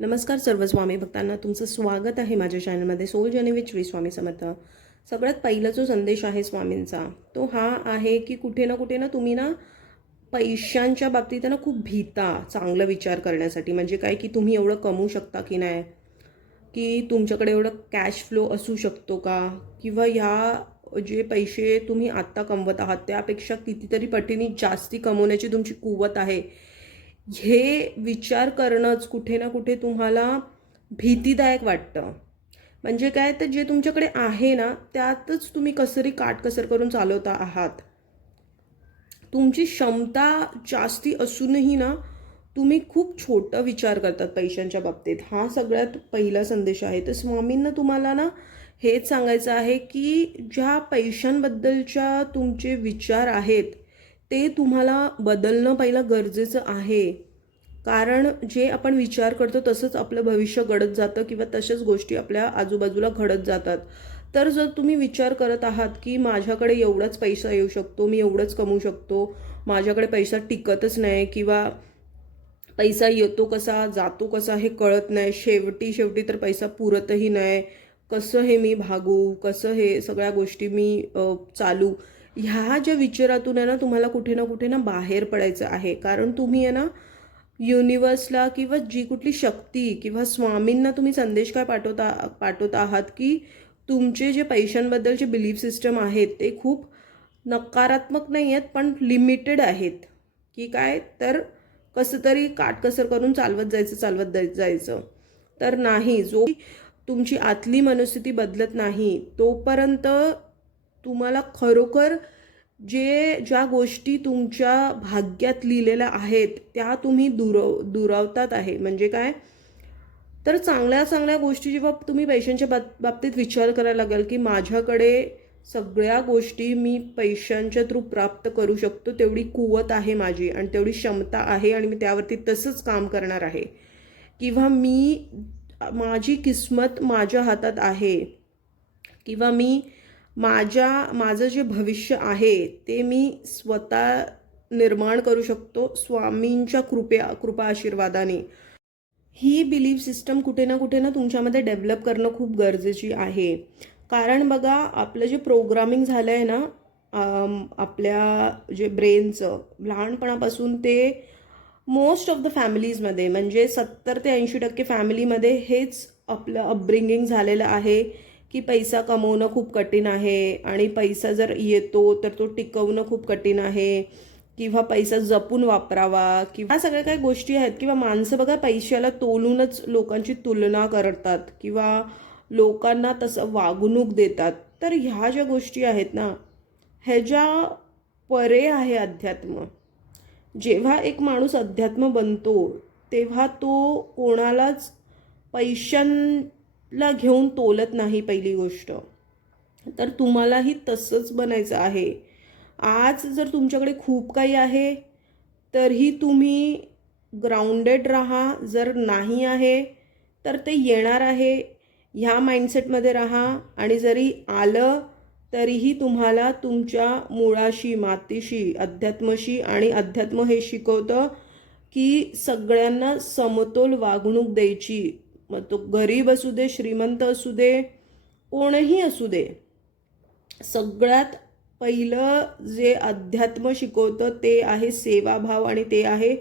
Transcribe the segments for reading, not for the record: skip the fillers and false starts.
नमस्कार सर्व स्वामी भक्तांना, तुमचं स्वागत आहे माझ्या चॅनलमध्ये soul journey with Shri Swami Samarth. सगळ्यात पहिला जो संदेश आहे स्वामींचा तो हा आहे की कुठे ना तुम्ही पैशांच्या बाबतीत ना खूप भीता चांगला विचार करण्यासाठी. म्हणजे काय की तुम्ही एवढं कमवू शकता की नाही, की तुमच्याकडे एवढं कॅश फ्लो असू शकतो का, किंवा ह्या जे पैसे तुम्ही आत्ता कमवत आहात त्यापेक्षा कितीतरी पटीने जास्ती कमवण्याची तुमची कुवत आहे, हे विचार करणंच कुठे ना कुठे तुम्हाला भीतीदायक वाटतं. म्हणजे काय तर जे तुमच्याकडे आहे ना त्यातच तुम्ही कसरी काटकसर करून चालवता आहात. तुमची क्षमता जास्ती असूनही ना तुम्ही खूप छोटा विचार करतात पैशांच्या बाबतीत. हा सगळ्यात पहिला संदेश आहे. तर स्वामींना तुम्हाला ना हेच सांगायचं आहे की ज्या पैशांबद्दलच्या तुमचे विचार आहेत ते तुम्हाला बदलणं पहिलं गरजेचं आहे. कारण जे आपण विचार करतो तसंच आपलं भविष्य घडत जातं किंवा तशाच गोष्टी आपल्या आजूबाजूला घडत जातात. तर जर तुम्ही विचार करत आहात की माझ्याकडे एवढाच पैसा येऊ शकतो, मी एवढंच कमवू शकतो, माझ्याकडे पैसा टिकतच नाही, किंवा पैसा येतो कसा जातो कसा हे कळत नाही, शेवटी शेवटी तर पैसा पुरतही नाही, कसं हे मी भागू, कसं हे सगळ्या गोष्टी मी चालू, ह्या ज्या विचारातून आहे ना तुम्हाला कुठे ना बाहेर पडायचं आहे. कारण तुम्ही आहे ना युनिवर्सला किंवा जी कुठली शक्ती किंवा स्वामींना तुम्ही संदेश काय पाठवत आहात की तुमचे जे पैशांबद्दलचे बिलीफ सिस्टम आहेत ते खूप नकारात्मक नाही आहेत पण लिमिटेड आहेत. की काय तर कसं तरी काटकसर करून चालवत जायचं. तर नाही, जो तुमची आतली मनस्थिती बदलत नाही तोपर्यंत तुम्हाला खरोखर ज्या गोष्टी तुमच्या भाग्यात लिहिलेल्या आहेत त्या तुम्ही दुरावतात आहे. म्हणजे काय तर चांगल्या गोष्टी जेव्हा तुम्ही पैशांच्या बाबतीत विचार करायला लागेल की माझ्याकडे सगळ्या गोष्टी मी पैशांच्या थ्रू प्राप्त करू शकतो, तेवढी कुवत आहे माझी आणि तेवढी क्षमता आहे आणि मी त्यावरती तसंच काम करणार आहे, किंवा माझी किस्मत माझ्या हातात आहे, किंवा माझं जे भविष्य आहे ते मी स्वतः निर्माण करू शकतो स्वामींच्या कृपा आशीर्वादाने. ही बिलीफ सिस्टम कुठे ना तुमच्यामध्ये डेव्हलप करणं खूप गरजेची आहे. कारण बघा आपलं जे प्रोग्रामिंग झालं आहे ना आपल्या जे ब्रेनचं लहानपणापासून ते मोस्ट ऑफ द फॅमिलीजमध्ये म्हणजे 70 ते 80% फॅमिलीमध्ये हेच आपलं अपब्रिंगिंग झालेलं आहे की पैसा कमवणं खूप कठीण आहे आणि पैसा जर येतो तर तो टिकवणं खूप कठीण आहे, किंवा पैसा जपून वापरावा, किंवा सगळ्या काही गोष्टी आहेत. किंवा माणसं बघा पैशाला तोलूनच लोकांची तुलना करतात किंवा लोकांना तसं वागणूक देतात. तर ह्या ज्या गोष्टी आहेत ना ह्याच्या परे आहे अध्यात्म. जेव्हा एक माणूस अध्यात्म बनतो तेव्हा तो कोणालाच पैशांना घेऊन तोलत नाही. पहिली गोष्ट तर तुम्हालाही तसंच बनायचं आहे. आज जर तुमच्याकडे खूप काही आहे तरीही तुम्ही ग्राउंडेड राहा, जर नाही आहे तर ते येणार आहे ह्या माइंडसेटमध्ये राहा. आणि जरी आलं तरीही तुम्हाला तुमच्या मुळाशी मातीशी अध्यात्माशी, आणि अध्यात्म हे शिकवतं की सगळ्यांना समतोल वागणूक द्यायची. मग तो गरीब असू दे, श्रीमंत असू दे, कोणही असू दे, सगळ्यात पहिलं जे अध्यात्म शिकवतं ते आहे सेवाभाव, आणि ते आहे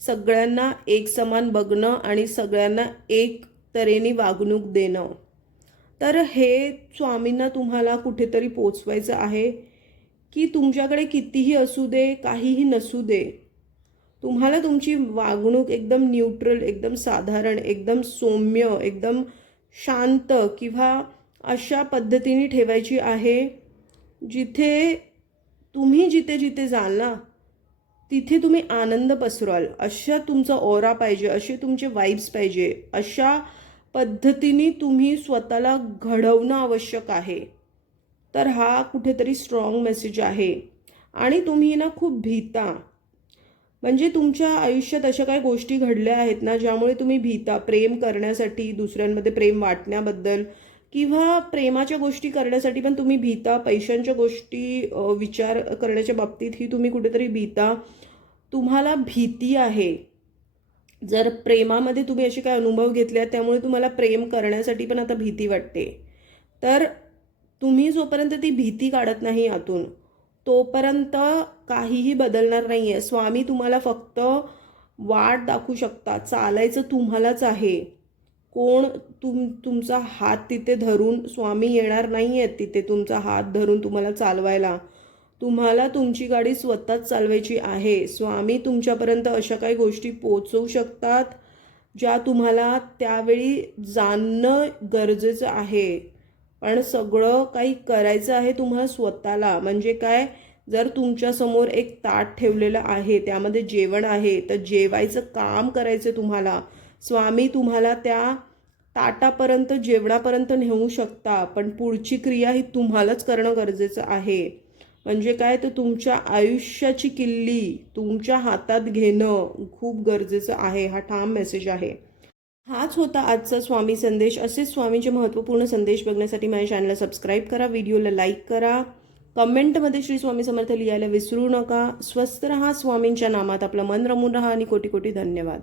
सगळ्यांना एक समान बघणं आणि सगळ्यांना एक तऱ्हेने वागणूक देणं. तर हे स्वामींना तुम्हाला कुठेतरी पोचवायचं आहे की तुमच्याकडे कितीही असू दे, काहीही नसू दे, तुम्हाला तुमची वागणूक एकदम न्यूट्रल, एकदम साधारण, एकदम सौम्य, एकदम शांत किंवा अशा पद्धतीने ठेवायची आहे जिथे जिथे जाल ना तिथे तुम्ही आनंद पसरवाल. अशा तुमचा ऑरा पाहिजे, असे तुमचे वाइब्स पाहिजे, अशा पद्धतीने तुम्ही स्वतःला घडवणं आवश्यक आहे. तर हा कुठेतरी स्ट्रॉंग मेसेज आहे. आणि तुम्ही ना खूप भीता, म्हणजे तुमच्या आयुष्यात अशा काही गोष्टी घडल्या आहेत ना ज्यामुळे तुम्ही भीता. प्रेम करण्यासाठी, दुसऱ्यांमध्ये प्रेम वाटण्याबद्दल किंवा प्रेमाच्या गोष्टी करण्यासाठी पण तुम्ही भीता. पैशांच्या गोष्टी विचार करण्याच्या बाबतीतही तुम्ही कुठेतरी भीता. तुम्हाला भीती आहे जर प्रेमामध्ये तुम्ही असे काही अनुभव घेतले आहेत त्यामुळे तुम्हाला प्रेम करण्यासाठी पण आता भीती वाटते, तर तुम्ही जोपर्यंत ती भीती काढत नाही आतून तोपर्यंत काहीही बदलणार नाही आहे. स्वामी तुम्हाला फक्त वाट दाखवू शकतात. चालायचं तुम्हालाच आहे. कोण तुमचा हात तिथे धरून स्वामी येणार नाही आहेत तिथे तुमचा हात धरून तुम्हाला चालवायला. तुम्हाला तुमची गाडी स्वतःच चालवायची आहे. स्वामी तुमच्यापर्यंत अशा काही गोष्टी पोचवू शकतात ज्या तुम्हाला त्यावेळी जाणणं गरजेचं आहे. पण सगळं काही करायचं आहे तुम्हाला स्वतःला. म्हणजे काय, जर तुमच्यासमोर एक ताट ठेवलेलं आहे त्यामध्ये जेवण आहे तर जेवायचं काम करायचं तुम्हाला. स्वामी तुम्हाला त्या ताटापर्यंत जेवणापर्यंत नेऊ शकता, पण पुढची क्रिया ही तुम्हालाच करणं गरजेचं आहे. म्हणजे काय, तर तुमच्या आयुष्याची किल्ली तुमच्या हातात घेणं खूप गरजेचं आहे. हा ठाम मेसेज आहे. हाच होता आजचा स्वामी संदेश. असेच स्वामींचे महत्त्वपूर्ण संदेश बघण्यासाठी माझ्या चॅनलला सबस्क्राईब करा, व्हिडिओला लाईक करा, कमेंटमध्ये श्री स्वामी समर्थ लिहायला विसरू नका. स्वस्थ रहा, स्वामींच्या नामात आपलं मन रमून रहा आणि कोटी कोटी धन्यवाद.